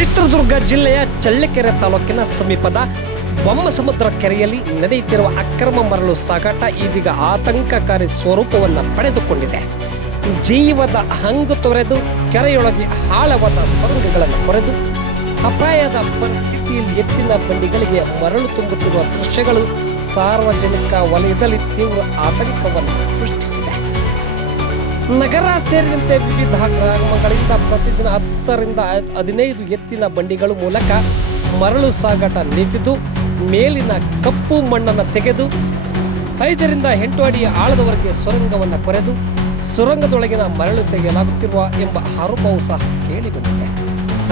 ಚಿತ್ರದುರ್ಗ ಜಿಲ್ಲೆಯ ಚಳ್ಳಕೆರೆ ತಾಲೂಕಿನ ಸಮೀಪದ ಬೊಮ್ಮಸಮುದ್ರ ಕೆರೆಯಲ್ಲಿ ನಡೆಯುತ್ತಿರುವ ಅಕ್ರಮ ಮರಳು ಸಾಗಾಟ ಇದೀಗ ಆತಂಕಕಾರಿ ಸ್ವರೂಪವನ್ನು ಪಡೆದುಕೊಂಡಿದೆ. ಜೀವದ ಹಂಗು ತೊರೆದು ಕೆರೆಯೊಳಗೆ ಆಳವಾದ ಸರಂಗಗಳನ್ನು ಕೊರೆದು ಅಪಾಯದ ಪರಿಸ್ಥಿತಿಯಲ್ಲಿ ಎತ್ತಿನ ಬಂಡಿಗಳಿಗೆ ಮರಳು ತುಂಬುತ್ತಿರುವ ದೃಶ್ಯಗಳು ಸಾರ್ವಜನಿಕ ವಲಯದಲ್ಲಿ ತೀವ್ರ ಆತಂಕವನ್ನು ಸೃಷ್ಟಿಸಿದೆ. ನಗರ ಸೇರಿದಂತೆ ವಿವಿಧ ಗ್ರಾಮಗಳಿಂದ ಪ್ರತಿದಿನ 10 ರಿಂದ 15 ಎತ್ತಿನ ಬಂಡಿಗಳ ಮೂಲಕ ಮರಳು ಸಾಗಾಟ ನಡೆಯುತ್ತಿದ್ದು, ಮೇಲಿನ ಕಪ್ಪು ಮಣ್ಣನ್ನು ತೆಗೆದು 5 ರಿಂದ 8 ಅಡಿಯ ಆಳದವರೆಗೆ ಸುರಂಗವನ್ನು ಕೊರೆದು ಸುರಂಗದೊಳಗಿನ ಮರಳು ತೆಗೆಯಲಾಗುತ್ತಿರುವ ಎಂಬ ಆರೋಪವೂ ಸಹ ಕೇಳಿಬಂದಿದೆ.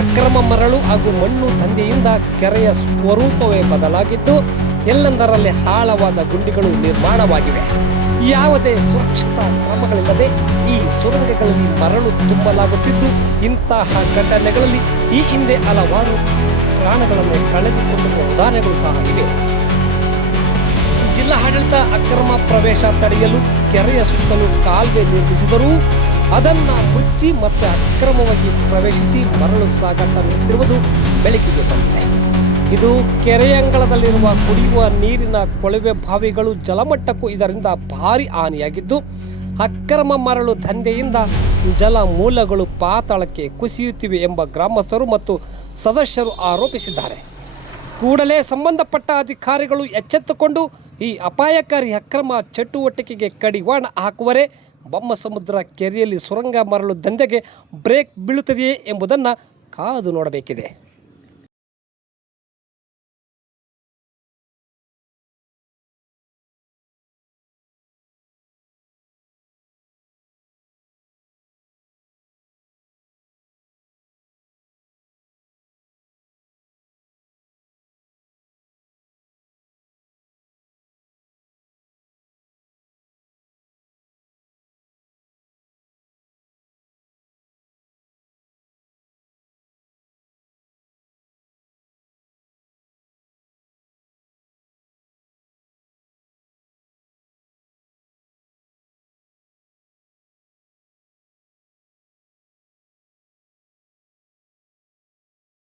ಅಕ್ರಮ ಮರಳು ಹಾಗೂ ಮಣ್ಣು ದಂಧೆಯಿಂದ ಕೆರೆಯ ಸ್ವರೂಪವೇ ಬದಲಾಗಿದ್ದು, ಎಲ್ಲೆಂದರಲ್ಲಿ ಆಳವಾದ ಗುಂಡಿಗಳು ನಿರ್ಮಾಣವಾಗಿವೆ. ಯಾವುದೇ ಸುರಕ್ಷತಾ ಕ್ರಮಗಳಿಲ್ಲದೆ ಈ ಸುರಂಗಗಳಲ್ಲಿ ಮರಳು ತುಂಬಲಾಗುತ್ತಿದ್ದು, ಇಂತಹ ಘಟನೆಗಳಲ್ಲಿ ಈ ಹಿಂದೆ ಹಲವಾರು ಪ್ರಾಣಗಳನ್ನು ಕಳೆದುಕೊಂಡಿರುವ ಉದಾಹರಣೆಗಳು ಸಹ ಇವೆ. ಜಿಲ್ಲಾಡಳಿತ ಅಕ್ರಮ ಪ್ರವೇಶ ತಡೆಯಲು ಕೆರೆಯ ಸುತ್ತಲೂ ಕಾಲುವೆ ನಿರ್ಮಿಸಿದರೂ ಅದನ್ನು ಮುಚ್ಚಿ ಮತ್ತೆ ಅಕ್ರಮವಾಗಿ ಪ್ರವೇಶಿಸಿ ಮರಳು ಸಾಗಾಟ ನಡೆಸುತ್ತಿರುವುದು ಬೆಳಕಿಗೆ ಬಂದಿದೆ. ಇದು ಕೆರೆಯಂಗಳದಲ್ಲಿರುವ ಕುಡಿಯುವ ನೀರಿನ ಕೊಳವೆ ಬಾವಿಗಳು ಜಲಮಟ್ಟಕ್ಕೂ ಇದರಿಂದ ಭಾರಿ ಹಾನಿಯಾಗಿದ್ದು, ಅಕ್ರಮ ಮರಳು ದಂಧೆಯಿಂದ ಜಲ ಮೂಲಗಳು ಪಾತಾಳಕ್ಕೆ ಕುಸಿಯುತ್ತಿವೆ ಎಂಬ ಗ್ರಾಮಸ್ಥರು ಮತ್ತು ಸದಸ್ಯರು ಆರೋಪಿಸಿದ್ದಾರೆ. ಕೂಡಲೇ ಸಂಬಂಧಪಟ್ಟ ಅಧಿಕಾರಿಗಳು ಎಚ್ಚೆತ್ತುಕೊಂಡು ಈ ಅಪಾಯಕಾರಿ ಅಕ್ರಮ ಚಟುವಟಿಕೆಗೆ ಕಡಿವಾಣ ಹಾಕುವರೆ ಬೊಮ್ಮಸಮುದ್ರ ಕೆರೆಯಲ್ಲಿ ಸುರಂಗ ಮರಳು ದಂಧೆಗೆ ಬ್ರೇಕ್ ಬೀಳುತ್ತದೆಯೇ ಎಂಬುದನ್ನು ಕಾದು ನೋಡಬೇಕಿದೆ.